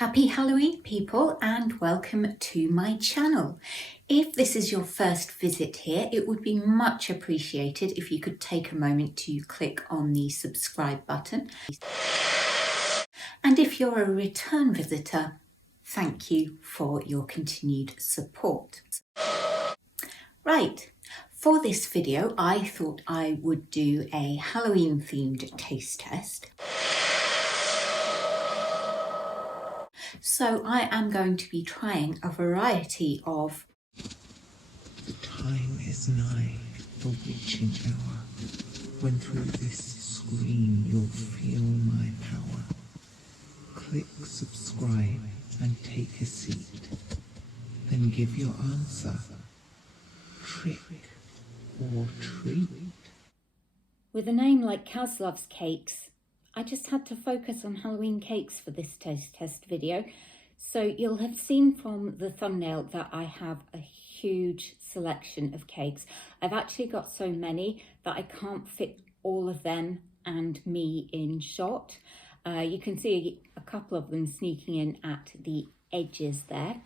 Happy Halloween people and welcome to my channel. If this is your first visit here, it would be much appreciated if you could take a moment to click on the subscribe button. And if you're a return visitor, thank you for your continued support. Right, for this video I thought I would do a Halloween themed taste test. So I am going to be trying a variety of... The time is nigh, the witching hour, when through this screen you'll feel my power. Click subscribe and take a seat, then give your answer, trick or treat. With a name like Kaz Loves Cakes, I just had to focus on Halloween cakes for this taste test video. So you'll have seen from the thumbnail that I have a huge selection of cakes. I've actually got so many that I can't fit all of them and me in shot. You can see a couple of them sneaking in at the edges there.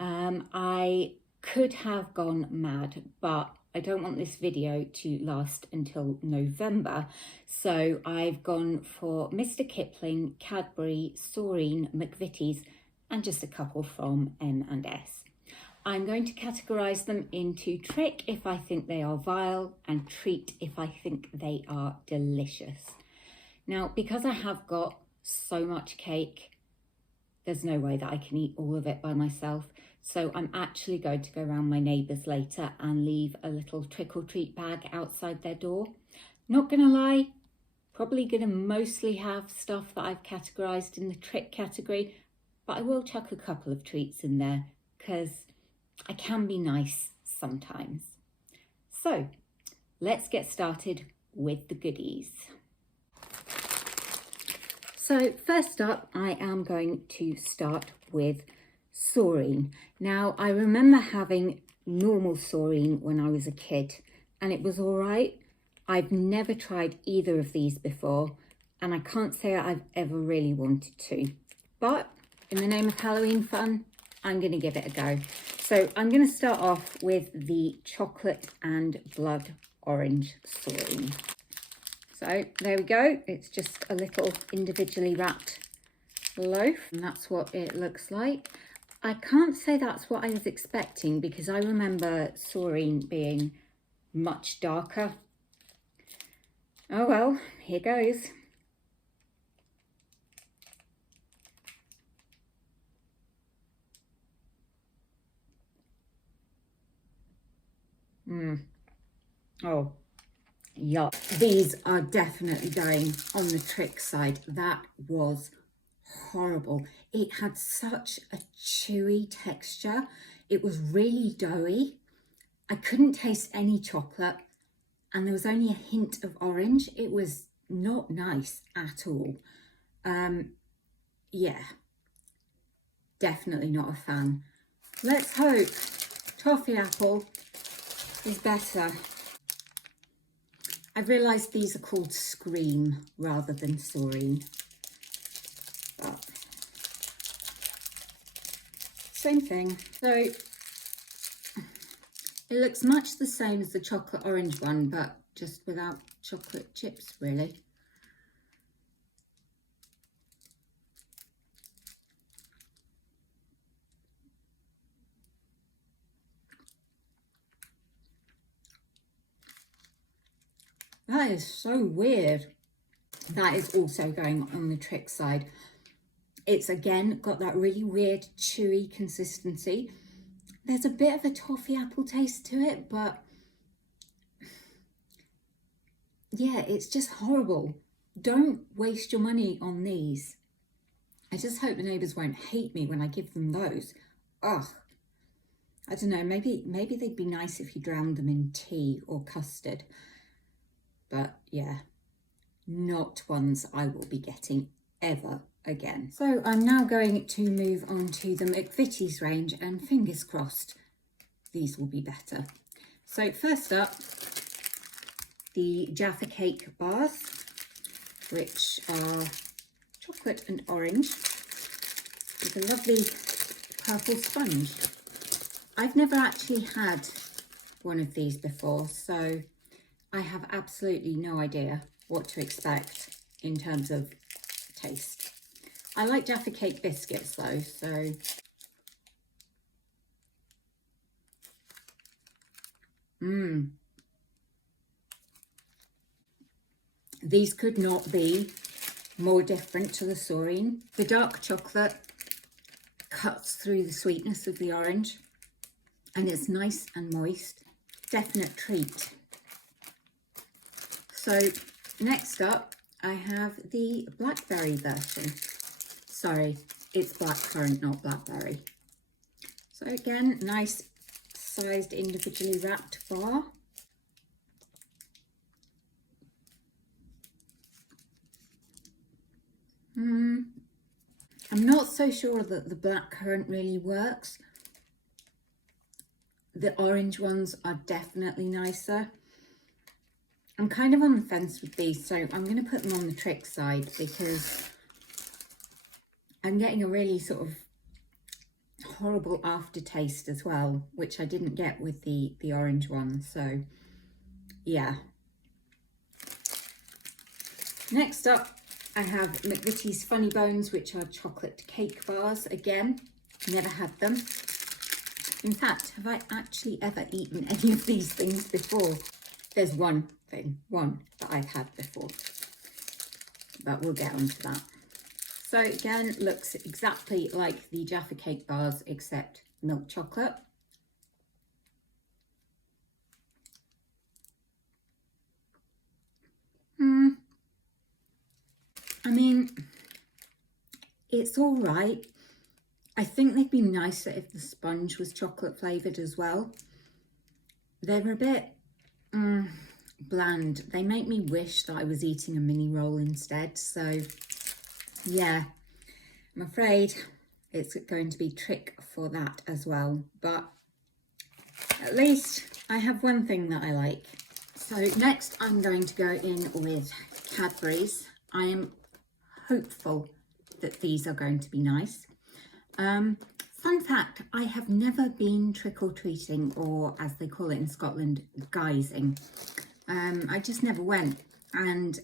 I could have gone mad, but I don't want this video to last until November, so I've gone for Mr Kipling, Cadbury, Soreen, McVities, and just a couple from M&S. I'm going to categorise them into trick if I think they are vile and treat if I think they are delicious. Now, because I have got so much cake, there's no way that I can eat all of it by myself. So I'm actually going to go around my neighbours later and leave a little trick or treat bag outside their door. Not gonna lie, probably gonna mostly have stuff that I've categorised in the trick category, but I will chuck a couple of treats in there because I can be nice sometimes. So let's get started with the goodies. So first up, I am going to start with Saurin. Now, I remember having normal Saurin when I was a kid and it was all right. I've never tried either of these before and I can't say I've ever really wanted to. But in the name of Halloween fun, I'm going to give it a go. So I'm going to start off with the chocolate and blood orange Saurin. So there we go. It's just a little individually wrapped loaf and that's what it looks like. I can't say that's what I was expecting because I remember Soreen being much darker. Oh well, here goes. Oh, yuck. These are definitely going on the trick side. That was horrible. It had such a chewy texture. It was really doughy. I couldn't taste any chocolate and there was only a hint of orange. It was not nice at all. Yeah, definitely not a fan. Let's hope toffee apple is better. I've realised these are called Scream rather than Soreen. But same thing. So it looks much the same as the chocolate orange one, but just without chocolate chips, really. That is so weird. That is also going on the trick side. It's again got that really weird chewy consistency. There's a bit of a toffee apple taste to it, but yeah, it's just horrible. Don't waste your money on these. I just hope the neighbours won't hate me when I give them those. Ugh. I don't know, maybe they'd be nice if you drowned them in tea or custard. But yeah, not ones I will be getting ever again. So I'm now going to move on to the McVities range and fingers crossed these will be better. So first up, the Jaffa Cake bars, which are chocolate and orange. with a lovely purple sponge. I've never actually had one of these before, so I have absolutely no idea what to expect in terms of taste. I like Jaffa Cake biscuits though, so these could not be more different to the Soreen. The dark chocolate cuts through the sweetness of the orange and it's nice and moist. Definite treat. So next up I have the blackberry version. Sorry, it's blackcurrant, not blackberry. So again, nice sized individually wrapped bar. I'm not so sure that the blackcurrant really works. The orange ones are definitely nicer. I'm kind of on the fence with these, so I'm going to put them on the trick side because I'm getting a really sort of horrible aftertaste as well, which I didn't get with the orange one. So yeah. Next up, I have McVitie's Funny Bones, which are chocolate cake bars. Again, never had them. In fact, have I actually ever eaten any of these things before? There's one that I've had before, but we'll get onto that. So again, looks exactly like the Jaffa Cake bars, except milk chocolate. I mean, it's all right. I think they'd be nicer if the sponge was chocolate flavoured as well. They're a bit bland. They make me wish that I was eating a mini roll instead. So yeah, I'm afraid it's going to be trick for that as well. But at least I have one thing that I like. So next I'm going to go in with Cadburys. I am hopeful that these are going to be nice. Fun fact, I have never been trick-or-treating, or as they call it in Scotland, guising. I just never went, and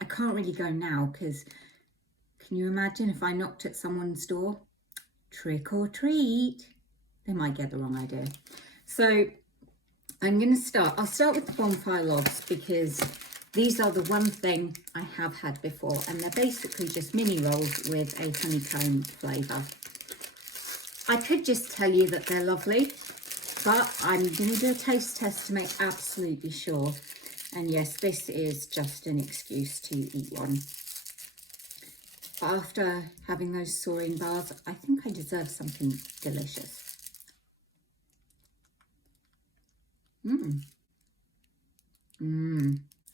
I can't really go now because can you imagine if I knocked at someone's door? Trick or treat. They might get the wrong idea. So I'm going to I'll start with the bonfire logs because these are the one thing I have had before, and they're basically just mini rolls with a honeycomb flavour. I could just tell you that they're lovely, but I'm going to do a taste test to make absolutely sure. And yes, this is just an excuse to eat one. But after having those Saurin bars, I think I deserve something delicious.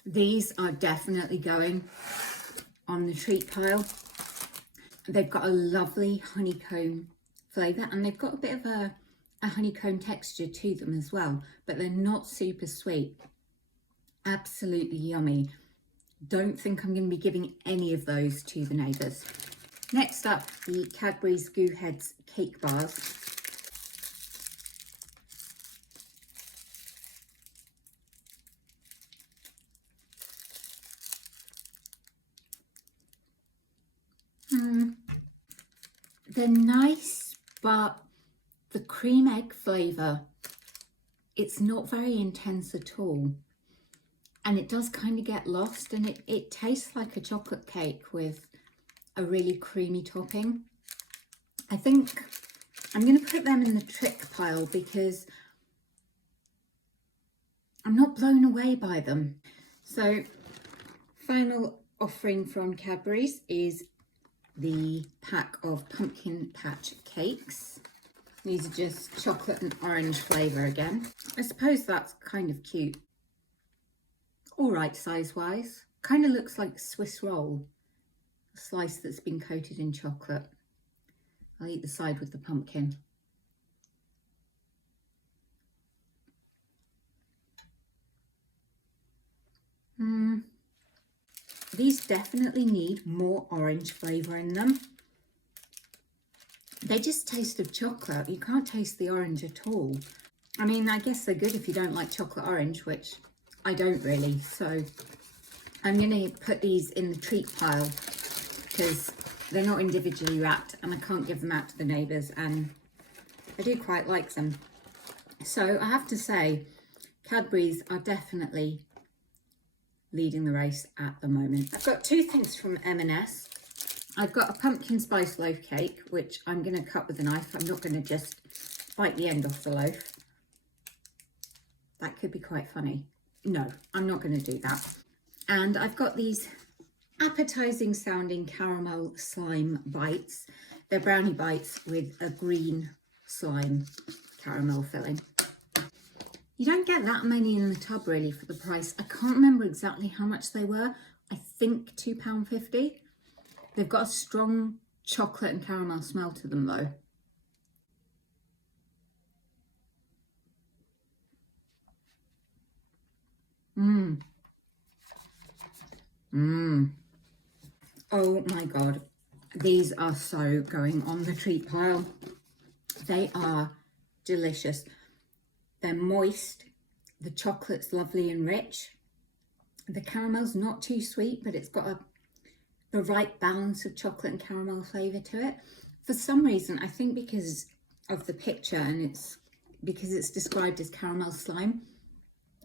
These are definitely going on the treat pile. They've got a lovely honeycomb flavour, and they've got a bit of a honeycomb texture to them as well, but they're not super sweet. Absolutely yummy. Don't think I'm going to be giving any of those to the neighbours. Next up, the Cadbury's Goo Heads cake bars. They're nice, but the cream egg flavour, it's not very intense at all. And it does kind of get lost, and it tastes like a chocolate cake with a really creamy topping. I think I'm going to put them in the trick pile because I'm not blown away by them. So final offering from Cadbury's is the pack of pumpkin patch cakes. These are just chocolate and orange flavour again. I suppose that's kind of cute. All right, size-wise. Kind of looks like Swiss roll, a slice that's been coated in chocolate. I'll eat the side with the pumpkin. These definitely need more orange flavour in them. They just taste of chocolate. You can't taste the orange at all. I mean, I guess they're good if you don't like chocolate orange, which I don't really. So I'm going to put these in the treat pile because they're not individually wrapped and I can't give them out to the neighbours, and I do quite like them. So I have to say, Cadburys are definitely leading the race at the moment. I've got two things from M&S. I've got a pumpkin spice loaf cake, which I'm going to cut with a knife. I'm not going to just bite the end off the loaf. That could be quite funny. No, I'm not going to do that. And I've got these appetizing sounding caramel slime bites. They're brownie bites with a green slime caramel filling. You don't get that many in the tub really for the price. I can't remember exactly how much they were. I think £2.50. They've got a strong chocolate and caramel smell to them though. Oh my God. These are so going on the treat pile. They are delicious. They're moist. The chocolate's lovely and rich. The caramel's not too sweet, but it's got the right balance of chocolate and caramel flavour to it. For some reason, I think because of the picture and because it's described as caramel slime,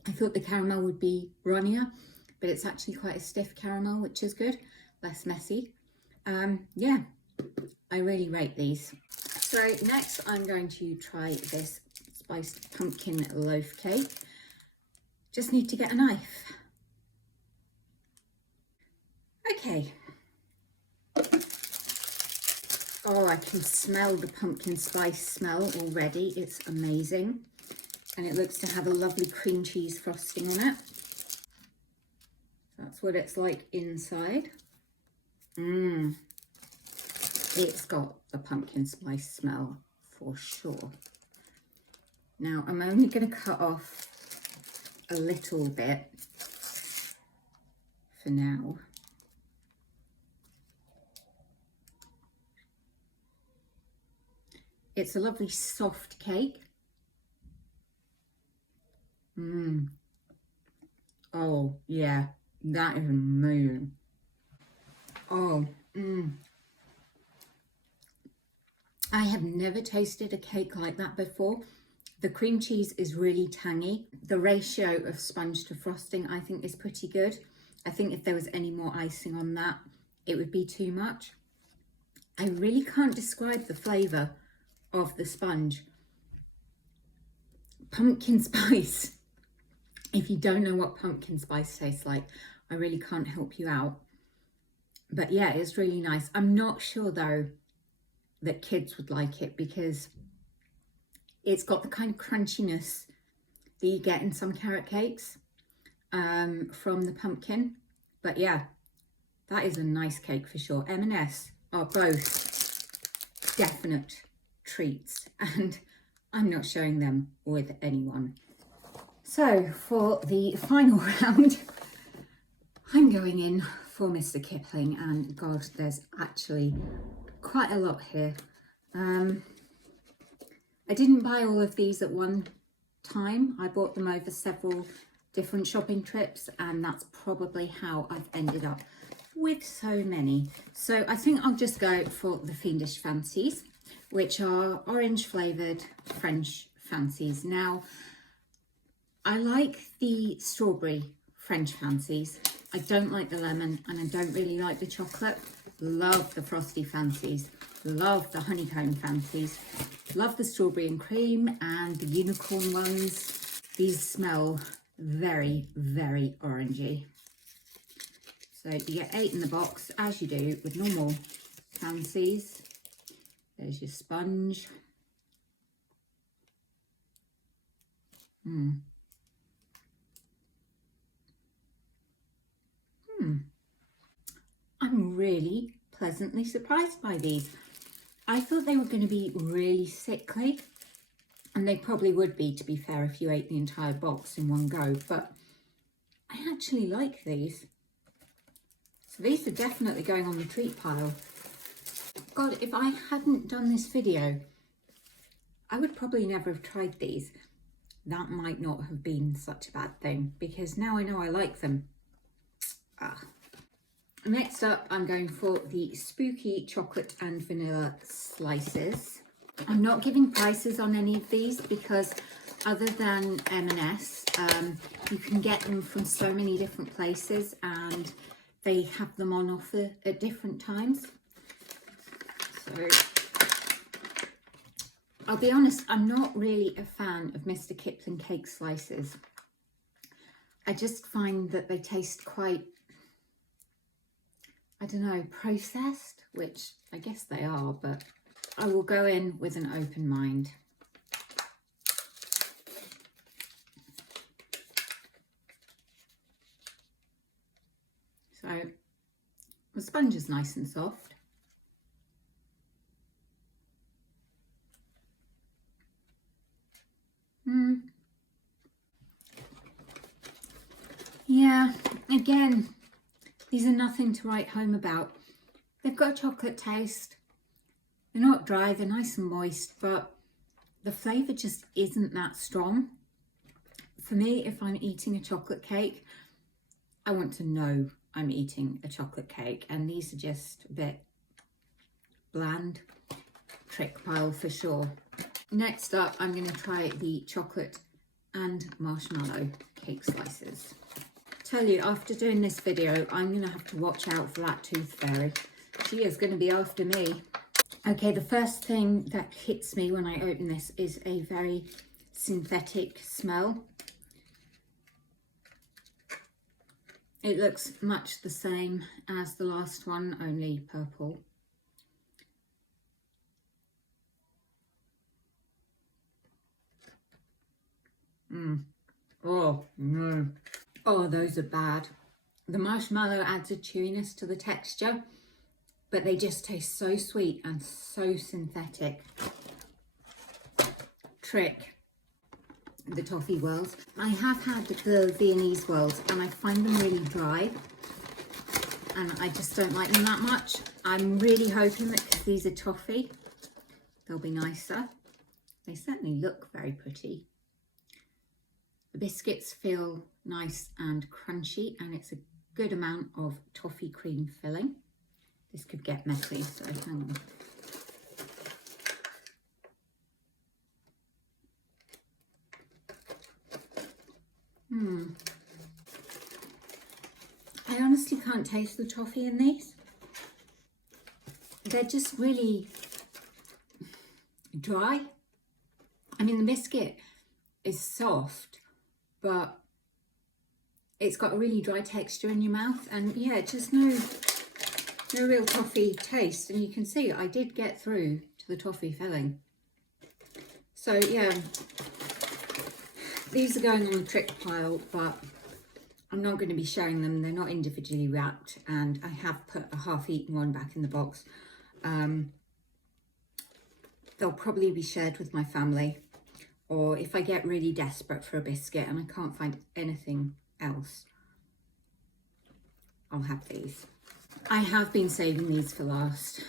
I thought the caramel would be runnier, but it's actually quite a stiff caramel, which is good, less messy. Yeah, I really rate these. So next I'm going to try this spiced pumpkin loaf cake. Just need to get a knife. Okay. Oh, I can smell the pumpkin spice smell already. It's amazing. And it looks to have a lovely cream cheese frosting on it. That's what it's like inside. It's got the pumpkin spice smell for sure. Now I'm only going to cut off a little bit for now. It's a lovely soft cake. Oh yeah, that is amazing. Oh, I have never tasted a cake like that before. The cream cheese is really tangy. The ratio of sponge to frosting I think is pretty good. I think if there was any more icing on that, it would be too much. I really can't describe the flavour of the sponge. Pumpkin spice. If you don't know what pumpkin spice tastes like, I really can't help you out. But yeah, it's really nice. I'm not sure though that kids would like it because it's got the kind of crunchiness that you get in some carrot cakes from the pumpkin. But yeah, that is a nice cake for sure. M&S are both definite treats and I'm not sharing them with anyone. So for the final round, I'm going in for Mr Kipling, and God, there's actually quite a lot here. I didn't buy all of these at one time. I bought them over several different shopping trips, and that's probably how I've ended up with so many. So I think I'll just go for the Fiendish Fancies, which are orange flavoured French fancies. Now, I like the strawberry French fancies. I don't like the lemon and I don't really like the chocolate. Love the frosty fancies. Love the honeycomb fancies. Love the strawberry and cream and the unicorn ones. These smell very, very orangey. So you get 8 in the box, as you do with normal fancies. There's your sponge. I'm really pleasantly surprised by these. I thought they were going to be really sickly, and they probably would be, to be fair, if you ate the entire box in one go, but I actually like these. So these are definitely going on the treat pile. God, if I hadn't done this video, I would probably never have tried these. That might not have been such a bad thing, because now I know I like them. Next up, I'm going for the spooky chocolate and vanilla slices. I'm not giving prices on any of these because other than M&S, you can get them from so many different places and they have them on offer at different times. So I'll be honest, I'm not really a fan of Mr Kipling cake slices. I just find that they taste quite, I don't know, processed, which I guess they are, but I will go in with an open mind. So the sponge is nice and soft. Yeah, again, these are nothing to write home about. They've got a chocolate taste. They're not dry, they're nice and moist, but the flavour just isn't that strong. For me, if I'm eating a chocolate cake, I want to know I'm eating a chocolate cake, and these are just a bit bland. Trick pile for sure. Next up, I'm going to try the chocolate and marshmallow cake slices. Tell you, after doing this video, I'm going to have to watch out for that tooth fairy. She is going to be after me. Okay, the first thing that hits me when I open this is a very synthetic smell. It looks much the same as the last one, only purple. Oh, no. Oh, those are bad. The marshmallow adds a chewiness to the texture, but they just taste so sweet and so synthetic. Trick, the toffee whirls. I have had the Viennese whirls and I find them really dry and I just don't like them that much. I'm really hoping that because these are toffee, they'll be nicer. They certainly look very pretty. The biscuits feel nice and crunchy and it's a good amount of toffee cream filling. This could get messy, so hang on. I honestly can't taste the toffee in these. They're just really dry. I mean, the biscuit is soft, but it's got a really dry texture in your mouth, and yeah, just no real toffee taste. And you can see I did get through to the toffee filling. So yeah, these are going on the trick pile, but I'm not going to be sharing them. They're not individually wrapped, and I have put a half-eaten one back in the box. They'll probably be shared with my family, or if I get really desperate for a biscuit and I can't find anything else, I'll have these. I have been saving these for last.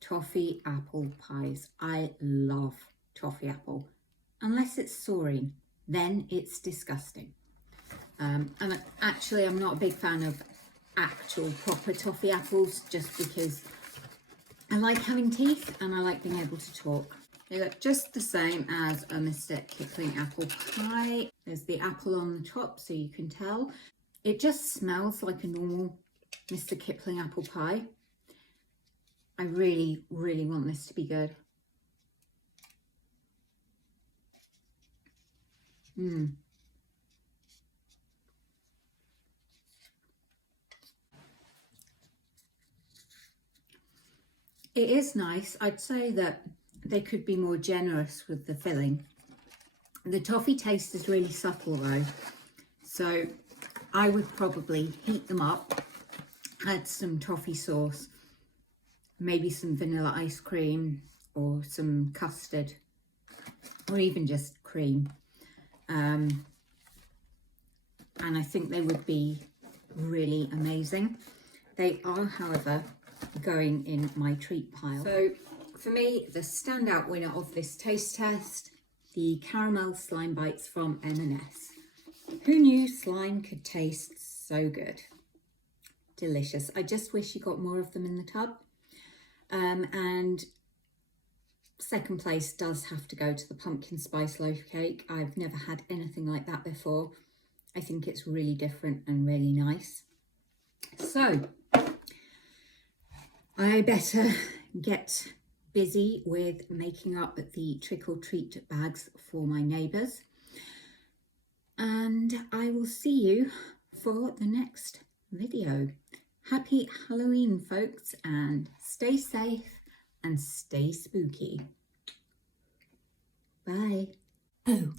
Toffee apple pies. I love toffee apple. Unless it's Soreen, then it's disgusting. And actually, I'm not a big fan of actual proper toffee apples, just because I like having teeth and I like being able to talk. They look just the same as a Mr Kipling apple pie. There's the apple on the top, so you can tell. It just smells like a normal Mr Kipling apple pie. I really, really want this to be good. It is nice. I'd say that they could be more generous with the filling. The toffee taste is really subtle though, so I would probably heat them up, add some toffee sauce, maybe some vanilla ice cream or some custard, or even just cream. And I think they would be really amazing. They are, however, going in my treat pile. So for me, the standout winner of this taste test, the caramel slime bites from M&S. Who knew slime could taste so good? Delicious. I just wish you got more of them in the tub. And second place does have to go to the pumpkin spice loaf cake. I've never had anything like that before. I think it's really different and really nice. So I better get busy with making up the trick-or-treat bags for my neighbours. And I will see you for the next video. Happy Halloween, folks, and stay safe and stay spooky. Bye. Oh.